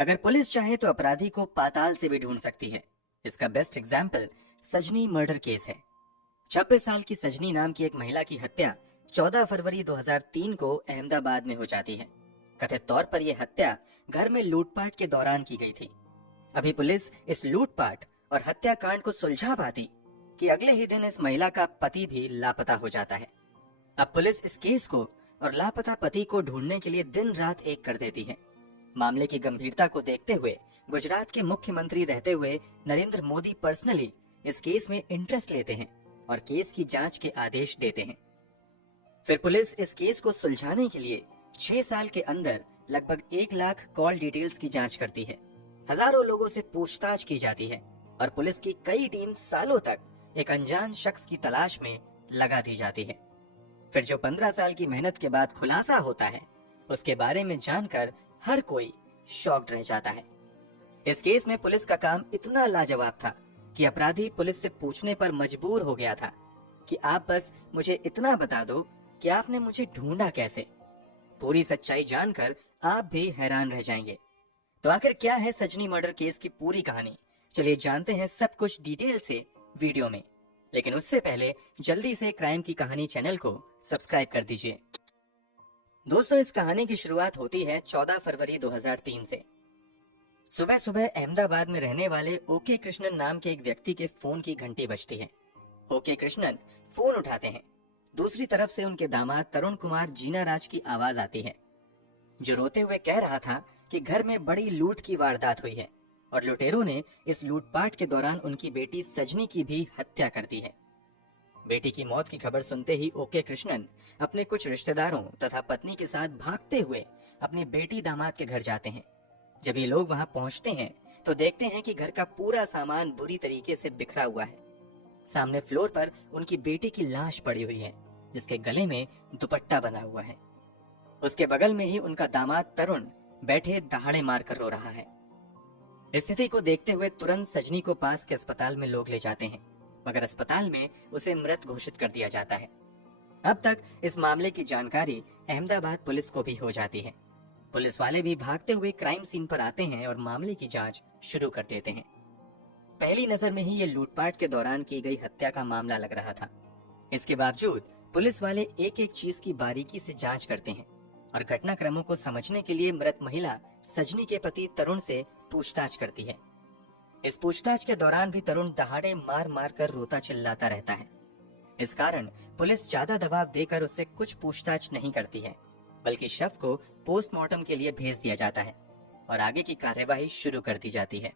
अगर पुलिस चाहे तो अपराधी को पाताल से भी ढूंढ सकती है। इसका बेस्ट एग्जाम्पल सजनी मर्डर केस है। 26 साल की सजनी नाम की एक महिला की हत्या 14 फरवरी 2003 को अहमदाबाद में हो जाती है। कथित तौर पर यह हत्या घर में लूटपाट के दौरान की गई थी। अभी पुलिस इस लूटपाट और हत्याकांड को सुलझा पाती कि अगले ही दिन इस महिला का पति भी लापता हो जाता है। अब पुलिस इस केस को और लापता पति को ढूंढने के लिए दिन रात एक कर देती है। मामले की गंभीरता को देखते हुए गुजरात के मुख्यमंत्री रहते हुए नरेंद्र मोदी पर्सनली इस केस में इंटरेस्ट लेते हैं और केस की जांच के आदेश देते हैं। फिर पुलिस इस केस को सुलझाने के लिए 6 साल के अंदर लगभग 1 लाख कॉल डिटेल्स की जांच करती है। हजारों लोगों से पूछताछ की जाती है और पुलिस की कई टीम सालों तक एक अनजान शख्स की तलाश में लगा दी जाती है। फिर जो 15 साल की मेहनत के बाद खुलासा होता है, उसके बारे में जानकर हर कोई शॉक्ड रह जाता है। इस केस में पुलिस का काम इतना लाजवाब था कि अपराधी पुलिस से पूछने पर मजबूर हो गया था कि आप बस मुझे इतना बता दो कि आपने मुझे ढूंढा कैसे। पूरी सच्चाई जानकर आप भी हैरान रह जाएंगे। तो आखिर क्या है सजनी मर्डर केस की पूरी कहानी? चलिए जानते हैं सब कुछ डिटेल से वीडियो में। लेकिन उससे पहले जल्दी से क्राइम की कहानी चैनल को सब्सक्राइब कर दीजिए। दोस्तों, इस कहानी की शुरुआत होती है 14 फरवरी 2003 से। सुबह सुबह अहमदाबाद में रहने वाले ओके कृष्णन नाम के एक व्यक्ति के फोन की घंटी बजती है। ओके कृष्णन फोन उठाते हैं। दूसरी तरफ से उनके दामाद तरुण कुमार जीना राज की आवाज आती है, जो रोते हुए कह रहा था कि घर में बड़ी लूट की वारदात हुई है और लुटेरों ने इस लूटपाट के दौरान उनकी बेटी सजनी की भी हत्या कर दी है। बेटी की मौत की खबर सुनते ही ओके कृष्णन अपने कुछ रिश्तेदारों तथा पत्नी के साथ भागते हुए अपनी बेटी दामाद के घर जाते हैं। जब ये लोग वहां पहुंचते हैं तो देखते हैं कि घर का पूरा सामान बुरी तरीके से बिखरा हुआ है। सामने फ्लोर पर उनकी बेटी की लाश पड़ी हुई है, जिसके गले में दुपट्टा बंधा हुआ है। उसके बगल में ही उनका दामाद तरुण बैठे दहाड़े मारकर रो रहा है। स्थिति को देखते हुए तुरंत सजनी को पास के अस्पताल में लोग ले जाते हैं, मगर अस्पताल में उसे मृत घोषित कर दिया जाता है। अब तक इस मामले की जानकारी अहमदाबाद पुलिस को भी हो जाती है। पुलिस वाले भी भागते हुए क्राइम सीन पर आते हैं और मामले की जांच शुरू कर देते हैं। पहली नजर में ही ये लूटपाट के दौरान की गई हत्या का मामला लग रहा था। इसके बावजूद पुलिस वाले एक एक चीज की बारीकी से जांच करते हैं और घटनाक्रमों को समझने के लिए मृत महिला सजनी के पति तरुण से पूछताछ करती है। इस पूछताछ के दौरान भी तरुण दहाड़े मार मार कर रोता चिल्लाता रहता है। इस कारण पुलिस ज्यादा दबाव देकर उससे कुछ पूछताछ नहीं करती है, बल्कि शव को पोस्टमार्टम के लिए भेज दिया जाता है और आगे की कार्यवाही शुरू कर दी जाती है।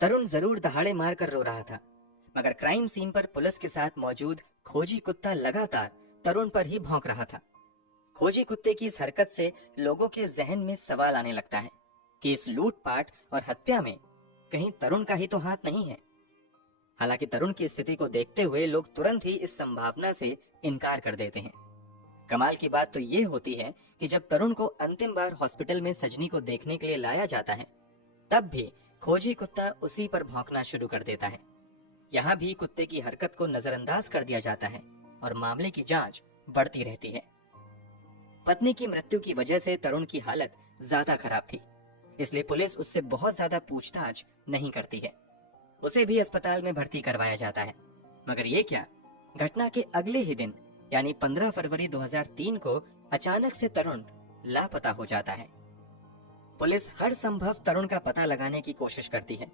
तरुण जरूर दहाड़े मार कर रो रहा था, मगर क्राइम सीन पर पुलिस के साथ मौजूद खोजी कुत्ता लगातार तरुण पर ही भौंक रहा था। खोजी कुत्ते की इस हरकत से लोगों के जहन में सवाल आने लगता है कि इस लूटपाट और हत्या में कहीं तरुण का ही तो हाथ नहीं है। हालांकि तरुण की स्थिति को देखते हुए लोग तुरंत ही इस संभावना से इनकार कर देते हैं। कमाल की बात तो ये होती है कि जब तरुण को अंतिम बार हॉस्पिटल में सजनी को देखने के लिए लाया जाता है, तब भी खोजी कुत्ता उसी पर भौंकना शुरू कर देता है। यहाँ भी कुत्ते की हरकत को नजरअंदाज कर दिया जाता है और मामले की जांच बढ़ती रहती है। पत्नी की मृत्यु की वजह से तरुण की हालत ज्यादा खराब थी, इसलिए पुलिस उससे बहुत ज्यादा पूछताछ नहीं करती है। उसे भी अस्पताल में भर्ती करवाया जाता है। मगर ये क्या, घटना के अगले ही दिन यानी 15 फरवरी 2003 को अचानक से तरुण लापता हो जाता है। पुलिस हर संभव तरुण का पता लगाने की कोशिश करती है,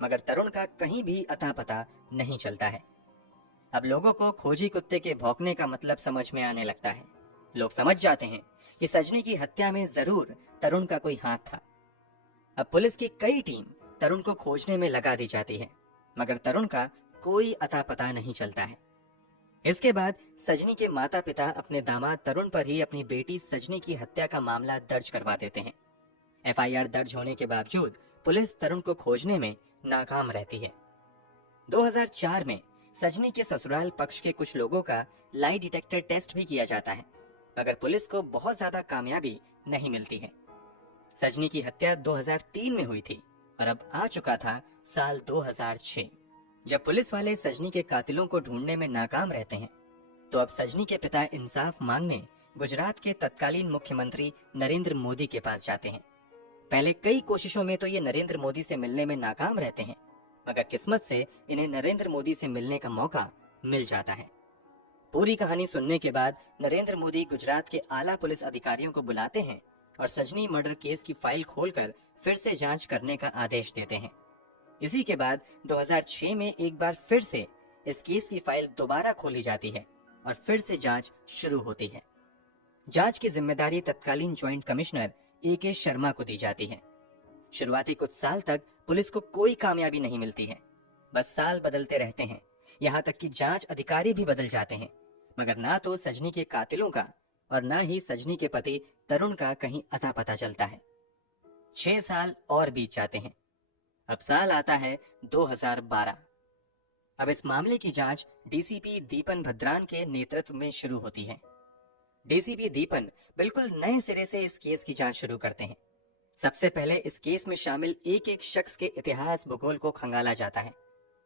मगर तरुण का कहीं भी अता पता नहीं चलता है। अब लोगों को खोजी कुत्ते के भौंकने का मतलब समझ में आने लगता है। लोग समझ जाते हैं कि सजनी की हत्या में जरूर तरुण का कोई हाथ था। अब पुलिस की कई टीम तरुण को खोजने में लगा दी जाती है, मगर तरुण का कोई अता पता नहीं चलता है। इसके बाद सजनी के माता पिता अपने दामाद तरुण पर ही अपनी बेटी सजनी की हत्या का मामला दर्ज करवा देते हैं। एफआईआर दर्ज होने के बावजूद पुलिस तरुण को खोजने में नाकाम रहती है। 2004 में सजनी के ससुराल पक्ष के कुछ लोगों का लाई डिटेक्टर टेस्ट भी किया जाता है, मगर पुलिस को बहुत ज्यादा कामयाबी नहीं मिलती है। सजनी की हत्या 2003 में हुई थी और अब आ चुका था साल 2006। जब पुलिस वाले सजनी के कातिलों को ढूंढने में नाकाम रहते हैं, तो अब सजनी के पिता इंसाफ मांगने गुजरात के तत्कालीन मुख्यमंत्री नरेंद्र मोदी के पास जाते हैं। पहले कई कोशिशों में तो ये नरेंद्र मोदी से मिलने में नाकाम रहते हैं, मगर किस्मत से इन्हें नरेंद्र मोदी से मिलने का मौका मिल जाता है। पूरी कहानी सुनने के बाद नरेंद्र मोदी गुजरात के आला पुलिस अधिकारियों को बुलाते हैं और सजनी मर्डर केस की फाइल खोलकर फिर से जांच करने का आदेश देते हैं। इसी के बाद 2006 में एक बार फिर से इस केस की फाइल दोबारा खोली जाती है और फिर से जांच शुरू होती है। जांच की जिम्मेदारी तत्कालीन ज्वाइंट कमिश्नर AK शर्मा को दी जाती है। शुरुआती कुछ साल तक पुलिस को कोई कामयाबी नहीं मिलती है। बस साल बदलते रहते हैं, यहाँ तक कि जांच अधिकारी भी बदल जाते हैं, मगर ना तो सजनी के कातिलों का और ना ही सजनी के पति तरुण का कहीं अता पता चलता है। 6 साल और बीत जाते हैं। अब साल आता है 2012। अब इस मामले की जांच DCP दीपन भद्रान के नेतृत्व में शुरू होती है। DCP दीपन बिल्कुल नए सिरे से इस केस की जांच शुरू करते हैं। सबसे पहले इस केस में शामिल एक एक शख्स के इतिहास भूगोल को खंगाला जाता है।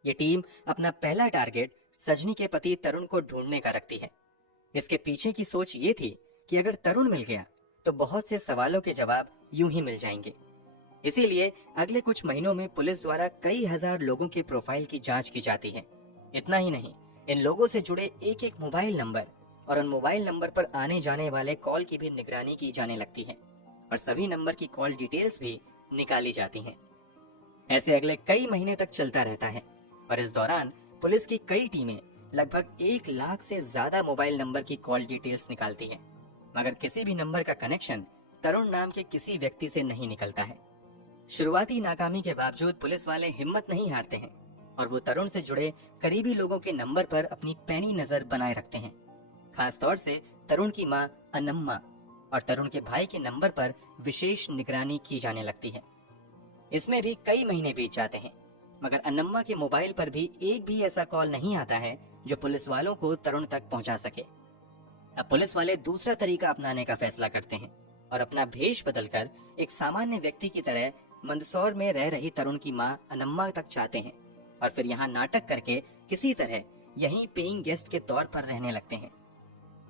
ये टीम अपना पहला टारगेट सजनी के पति तरुण को ढूंढने का रखती है। इसके पीछे की सोच ये थी कि अगर तरुण मिल गया तो बहुत से सवालों के जवाब यूं ही मिल जाएंगे। इसीलिए अगले कुछ महीनों में पुलिस द्वारा कई हजार लोगों के प्रोफाइल की जांच की जाती है। इतना ही नहीं, इन लोगों से जुड़े एक एक मोबाइल नंबर और उन मोबाइल नंबर पर आने जाने वाले कॉल की भी निगरानी की जाने लगती है और सभी नंबर की कॉल डिटेल्स भी निकाली जाती हैं। ऐसे अगले कई महीने तक चलता रहता है और इस दौरान पुलिस की कई टीमें लगभग 1 लाख से ज्यादा मोबाइल नंबर की कॉल डिटेल्स निकालती है, मगर किसी भी नंबर का कनेक्शन तरुण नाम के किसी व्यक्ति से नहीं निकलता है। शुरुआती नाकामी के बावजूद पुलिस वाले हिम्मत नहीं हारते हैं और वो तरुण से जुड़े करीबी लोगों के नंबर पर अपनी पैनी नजर बनाए रखते हैं। खास तौर से तरुण की मां अनम्मा और तरुण के भाई के नंबर पर विशेष निगरानी की जाने लगती है। इसमें भी कई महीने बीत जाते हैं, मगर अनम्मा के मोबाइल पर भी एक भी ऐसा कॉल नहीं आता है जो पुलिस वालों को तरुण तक पहुंचा सके। अब पुलिस वाले दूसरा तरीका अपनाने का फैसला करते हैं और अपना भेष बदलकर एक सामान्य व्यक्ति की तरह मंदसौर में रह रही तरुण की मां अनम्मा तक जाते हैं और फिर यहाँ नाटक करके किसी तरह यहीं पेइंग गेस्ट के तौर पर रहने लगते हैं।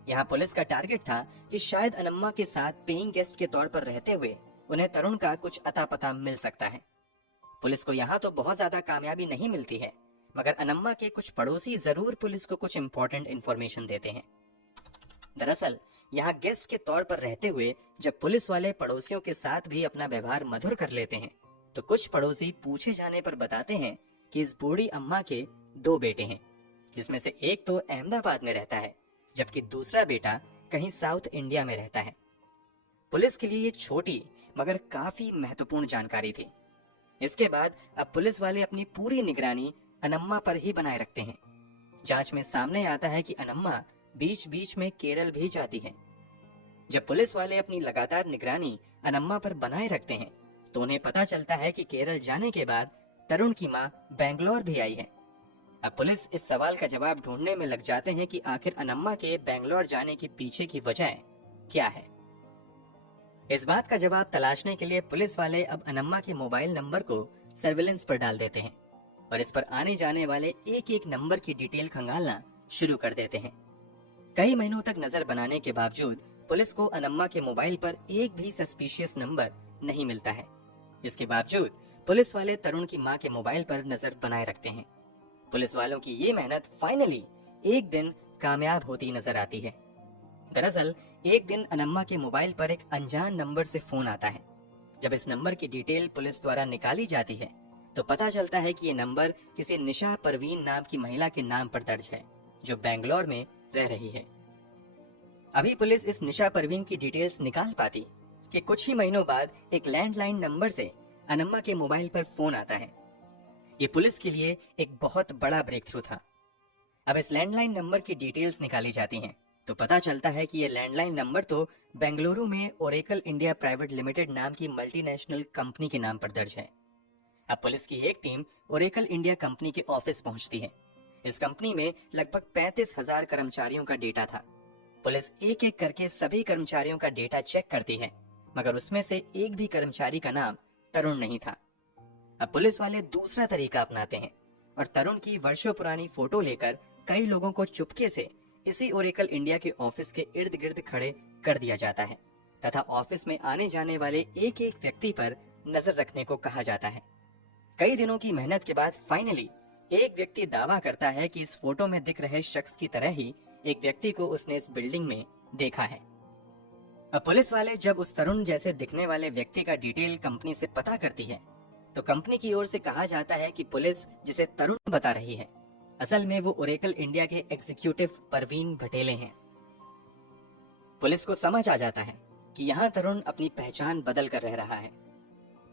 यहाँ पुलिस का टारगेट था कि शायद अनम्मा के साथ पेइंग गेस्ट के तौर पर रहते हुए उन्हें तरुण का कुछ अता पता मिल सकता है। पुलिस को यहाँ तो बहुत ज्यादा कामयाबी नहीं मिलती है, मगर अनम्मा के कुछ पड़ोसी जरूर पुलिस को कुछ इंपॉर्टेंट इंफॉर्मेशन देते हैं। दरअसल यहाँ गेस्ट के तौर पर रहते हुए जब पुलिस वाले पड़ोसियों के साथ भी अपना व्यवहार मधुर कर लेते हैं, तो कुछ पड़ोसी पूछे जाने पर बताते हैं कि इस बूढ़ी अम्मा के 2 बेटे हैं, जिसमें से एक तो अहमदाबाद में रहता है जबकि दूसरा बेटा कहीं साउथ इंडिया में रहता है। पुलिस के लिए ये छोटी मगर काफी महत्वपूर्ण जानकारी थी। इसके बाद अब पुलिस वाले अपनी पूरी निगरानी अनम्मा पर ही बनाए रखते हैं। जांच में सामने आता है कि अनम्मा बीच बीच में केरल भी जाती है। जब पुलिस वाले अपनी लगातार निगरानी अनम्मा पर बनाए रखते हैं तो उन्हें पता चलता है कि केरल जाने के बाद तरुण की मां बेंगलोर भी आई है। अब पुलिस इस सवाल का जवाब ढूंढने में लग जाते हैं कि आखिर अनम्मा के बेंगलोर जाने के पीछे की वजह क्या है। इस बात का जवाब तलाशने के लिए पुलिस वाले अब अनम्मा के मोबाइल नंबर को सर्विलेंस पर डाल देते हैं और इस पर आने जाने वाले एक एक नंबर की डिटेल खंगालना शुरू कर देते हैं। कई महीनों तक नजर बनाने के बावजूद पुलिस को अनम्मा के मोबाइल पर एक भी सस्पिशियस नंबर नहीं मिलता है। इसके बावजूद पुलिस वाले तरुण की मां के मोबाइल पर नजर बनाए रखते हैं। पुलिस वालों की ये मेहनत फाइनली एक दिन कामयाब होती नजर आती है। दरअसल एक दिन अनम्मा के मोबाइल पर एक अनजान नंबर से फोन आता है। जब इस नंबर की डिटेल पुलिस द्वारा निकाली जाती है तो पता चलता है कि ये नंबर किसी निशा परवीन नाम की महिला के नाम पर दर्ज है जो बेंगलोर में रह रही है। अभी पुलिस इस निशा परवीन की डिटेल्स निकाल पाती कि कुछ ही महीनों बाद एक लैंडलाइन नंबर से अनम्मा के मोबाइल पर फोन आता है। ये पुलिस के लिए एक बहुत बड़ा ब्रेक थ्रू था। अब इस लैंडलाइन नंबर की डिटेल्स निकाली जाती हैं तो पता चलता है कि ये लैंडलाइन नंबर तो बेंगलुरु में ओरेकल इंडिया प्राइवेट लिमिटेड नाम की मल्टीनेशनल कंपनी के नाम पर दर्ज है। अब पुलिस की एक टीम ओरेकल इंडिया कंपनी के ऑफिस पहुंचती है। इस कंपनी में लगभग 35,000 कर्मचारियों का डेटा था। पुलिस एक एक करके सभी कर्मचारियों का डेटा चेक करती है, मगर उसमें से एक भी कर्मचारी का नाम तरुण नहीं था। अब पुलिस वाले दूसरा तरीका अपनाते हैं और तरुण की वर्षों पुरानी फोटो लेकर कई लोगों को चुपके से इसी ओरेकल इंडिया के ऑफिस के इर्द गिर्द खड़े कर दिया जाता है तथा ऑफिस में आने जाने वाले एक एक व्यक्ति पर नजर रखने को कहा जाता है। कई दिनों की मेहनत के बाद फाइनली एक व्यक्ति दावा करता है कि इस फोटो में दिख रहे शख्स की तरह ही एक व्यक्ति को उसने इस बिल्डिंग में देखा है। अब पुलिस वाले जब उस तरुण जैसे दिखने वाले व्यक्ति का डिटेल कंपनी से पता करती है तो कंपनी की ओर से कहा जाता है कि पुलिस जिसे तरुण बता रही है असल में वो ओरेकल इंडिया के एग्जीक्यूटिव परवीन भटेले हैं। पुलिस को समझ आ जाता है कि यहाँ तरुण अपनी पहचान बदल कर रह रहा है।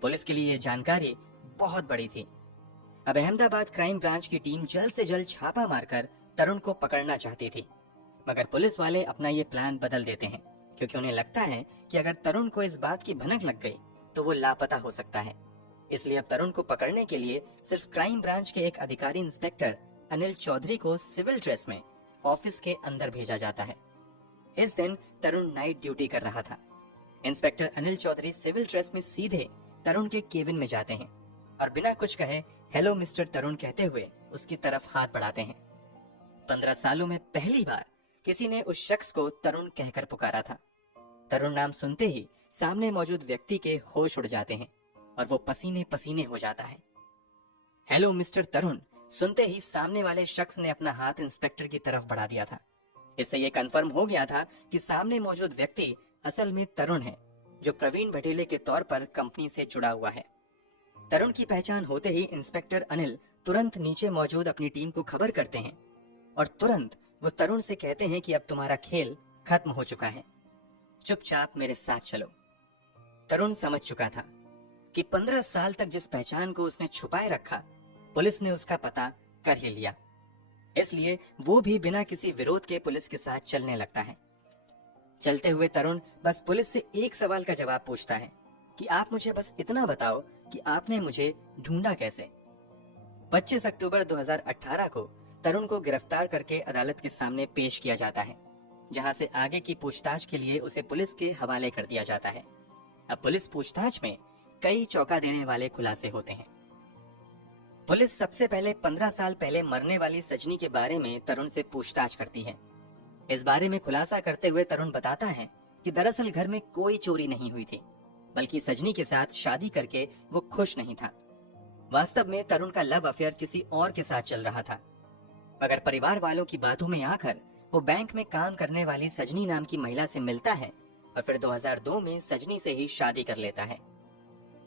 पुलिस के लिए ये जानकारी बहुत बड़ी थी। अब अहमदाबाद क्राइम ब्रांच की टीम जल्द से जल्द छापा मारकर तरुण को पकड़ना चाहती थी, मगर पुलिस वाले अपना ये प्लान बदल देते हैं क्योंकि उन्हें लगता है कि अगर तरुण को इस बात की भनक लग गई तो वो लापता हो सकता है। इसलिए अब तरुण को पकड़ने के लिए सिर्फ क्राइम ब्रांच के एक अधिकारी इंस्पेक्टर अनिल चौधरी को सिविल ड्रेस में ऑफिस के अंदर भेजा जाता है। इस दिन तरुण नाइट ड्यूटी कर रहा था। Inspector Anil Chaudhary civil dress में सीधे तरुण के केबिन में जाते हैं और बिना कुछ कहे हेलो मिस्टर तरुण कहते हुए उसकी तरफ हाथ बढ़ाते हैं। 15 सालों में पहली बार किसी ने उस शख्स को तरुण कहकर पुकारा था। तरुण नाम सुनते ही सामने मौजूद व्यक्ति के होश उड़ जाते हैं और वो पसीने पसीने हो जाता है। हेलो मिस्टर तरुण सुनते ही सामने वाले शख्स ने अपना हाथ इंस्पेक्टर की तरफ बढ़ा दिया था। इससे ये कंफर्म हो गया था कि सामने मौजूद व्यक्ति असल में तरुण है, जो प्रवीण भटेले के तौर पर कंपनी से जुड़ा हुआ है। तरुण की पहचान होते ही इंस्पेक्टर अनिल तुरंत नीचे मौजूद अपनी टीम को खबर करते हैं और तुरंत वो तरुण से कहते हैं कि अब तुम्हारा खेल खत्म हो चुका है, चुपचाप मेरे साथ चलो। तरुण समझ चुका था कि 15 साल तक जिस पहचान को उसने छुपाए रखा पुलिस ने उसका पता कर ही लिया। इसलिए वो भी बिना किसी विरोध के पुलिस के साथ चलने लगता है। चलते हुए तरुण बस पुलिस से एक सवाल का जवाब पूछता है कि आप मुझे बस इतना बताओ कि आपने मुझे ढूंढा कैसे। 25 अक्टूबर 2018 को तरुण को गिरफ्तार करके अदालत के सामने पेश किया जाता है, जहां से आगे की पूछताछ के लिए उसे पुलिस के हवाले कर दिया जाता है। अब पुलिस पूछताछ में कई चौंका देने वाले खुलासे होते हैं। पुलिस सबसे पहले 15 साल पहले मरने वाली सजनी के बारे में तरुण से पूछताछ करती है। इस बारे में खुलासा करते हुए तरुण बताता है कि दरअसल घर में कोई चोरी नहीं हुई थी, बल्कि सजनी के साथ शादी करके वो खुश नहीं था। वास्तव में तरुण का लव अफेयर किसी और के साथ चल रहा था, मगर परिवार वालों की बातों में आकर वो बैंक में काम करने वाली सजनी नाम की महिला से मिलता है और फिर 2002 में सजनी से ही शादी कर लेता है।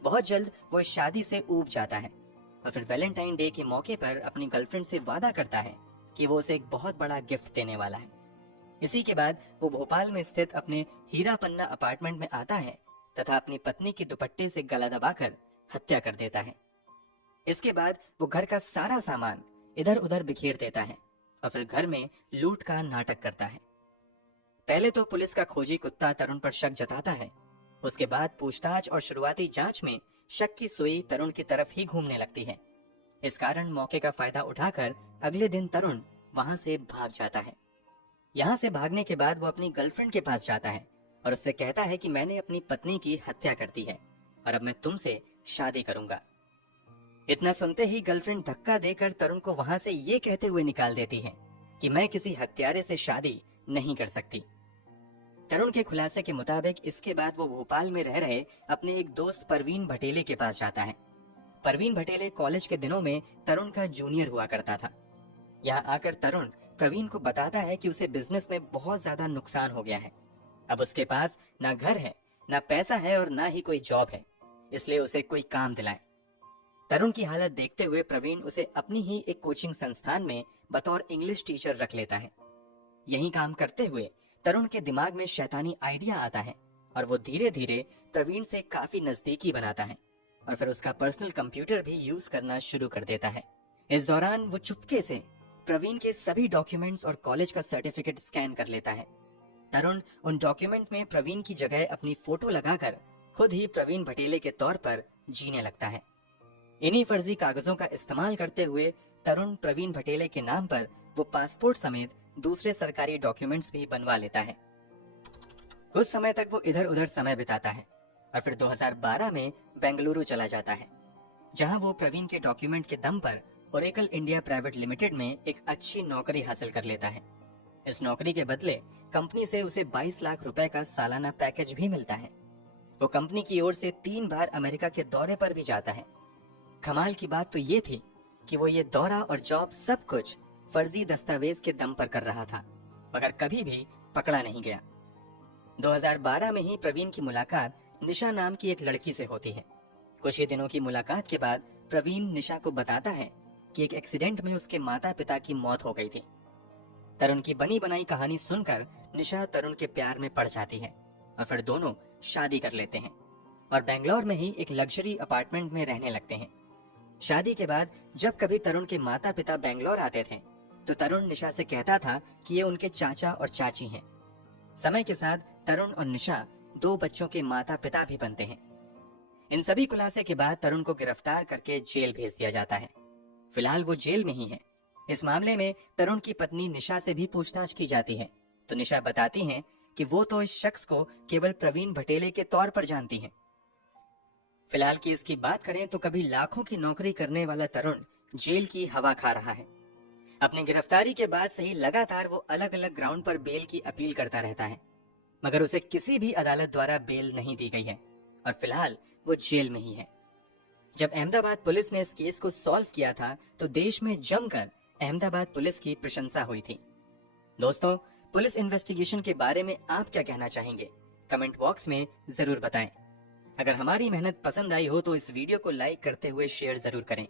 बहुत जल्द वो इस शादी से ऊब जाता है और फिर वैलेंटाइन डे के मौके पर अपनी गर्लफ्रेंड से वादा करता है कि वो उसे एक बहुत बड़ा गिफ्ट देने वाला है। इसी के बाद वो भोपाल में स्थित अपने हीरा पन्ना अपार्टमेंट में आता है तथा अपनी पत्नी की दुपट्टे से गला दबाकर हत्या कर देता है। इसके बाद वो घर का सारा सामान इधर उधर बिखेर देता है और फिर घर में लूट का नाटक करता है। पहले तो पुलिस का खोजी कुत्ता तरुण पर शक जताता है। उसके बाद पूछताछ और शुरुआती जांच में शक की सुई तरुण की तरफ ही घूमने लगती है। इस कारण मौके का फायदा उठाकर अगले दिन तरुण वहां से भाग जाता है। यहाँ से भागने के बाद वो अपनी गर्लफ्रेंड के पास जाता है और उससे कहता है कि मैंने अपनी पत्नी की हत्या कर दी है और अब मैं तुमसे शादी करूंगा। इतना सुनते ही गर्लफ्रेंड धक्का देकर तरुण को वहां से ये कहते हुए निकाल देती है कि मैं किसी हत्यारे से शादी नहीं कर सकती। तरुण के खुलासे के मुताबिक इसके बाद वो भोपाल में रह रहे अपने एक दोस्त परवीन भटेले के पास जाता है। परवीन भटेले कॉलेज के दिनों में तरुण का जूनियर हुआ करता था। यहाँ आकर तरुण प्रवीण को बताता है कि उसे बिजनेस में बहुत ज्यादा नुकसान हो गया है। अब उसके पास ना घर है, ना पैसा है और ना ही कोई जॉब है, इसलिए उसे कोई काम दिलाए। तरुण की हालत देखते हुए प्रवीण उसे अपनी ही एक कोचिंग संस्थान में बतौर इंग्लिश टीचर रख लेता है। यही काम करते हुए तरुण के दिमाग में शैतानी आइडिया आता है और वो धीरे धीरे प्रवीण से काफी नजदीकी बनाता है और फिर उसका पर्सनल कंप्यूटर भी यूज करना शुरू कर देता है। इस दौरान वो चुपके से प्रवीण के सभी डॉक्यूमेंट्स और कॉलेज का सर्टिफिकेट स्कैन कर लेता है। तरुण उन डॉक्यूमेंट में प्रवीण की जगह अपनी फोटो लगाकर खुद ही प्रवीण भटेले के तौर पर जीने लगता है। इन्हीं फर्जी कागजों का इस्तेमाल करते हुए तरुण प्रवीण भटेले के नाम पर वो पासपोर्ट समेत दूसरे सरकारी डॉक्यूमेंट्स भी बनवा लेता है। कुछ समय तक वो इधर उधर समय बिताता है और फिर 2012 में बेंगलुरु चला जाता है, जहां वो प्रवीण के डॉक्यूमेंट के दम पर ओरेकल इंडिया प्राइवेट लिमिटेड में एक अच्छी नौकरी हासिल कर लेता है। इस नौकरी के बदले कंपनी से उसे 22 लाख रुपए का सालाना पैकेज भी मिलता है। वो कंपनी की ओर से 3 बार अमेरिका के दौरे पर भी जाता है। कमाल की बात तो ये थी कि वो ये दौरा और जॉब सब कुछ फर्जी दस्तावेज के दम पर कर रहा था, मगर कभी भी पकड़ा नहीं गया। 2012 में ही प्रवीण की मुलाकात निशा नाम की एक लड़की से होती है। कुछ ही दिनों की मुलाकात के बाद प्रवीण निशा को बताता है कि एक एक्सीडेंट में उसके माता पिता की मौत हो गई थी। तरुण की बनी बनाई कहानी सुनकर निशा तरुण के प्यार में पड़ जाती है और फिर दोनों शादी कर लेते हैं और बेंगलोर में ही एक लग्जरी अपार्टमेंट में रहने लगते हैं। शादी के बाद जब कभी तरुण के माता पिता बेंगलोर आते थे तो तरुण निशा से कहता था कि ये उनके चाचा और चाची हैं। समय के साथ तरुण और निशा 2 बच्चों के माता पिता भी बनते हैं। इन सभी खुलासे के बाद तरुण को गिरफ्तार करके जेल भेज दिया जाता है। फिलहाल वो जेल में ही है। इस मामले में तरुण की पत्नी निशा से भी पूछताछ की जाती है तो निशा बताती हैं कि वो तो इस शख्स को केवल प्रवीण भटेले के तौर पर जानती हैं। फिलहाल की इसकी बात करें तो कभी लाखों की नौकरी करने वाला तरुण जेल की हवा खा रहा है। अपनी गिरफ्तारी के बाद से ही लगातार वो अलग अलग ग्राउंड पर बेल की अपील करता रहता है, मगर उसे किसी भी अदालत द्वारा बेल नहीं दी गई है और फिलहाल वो जेल में ही है। जब अहमदाबाद पुलिस ने इस केस को सॉल्व किया था तो देश में जमकर अहमदाबाद पुलिस की प्रशंसा हुई थी। दोस्तों, पुलिस इन्वेस्टिगेशन के बारे में आप क्या कहना चाहेंगे? कमेंट बॉक्स में जरूर बताएं। अगर हमारी मेहनत पसंद आई हो तो इस वीडियो को लाइक करते हुए शेयर जरूर करें।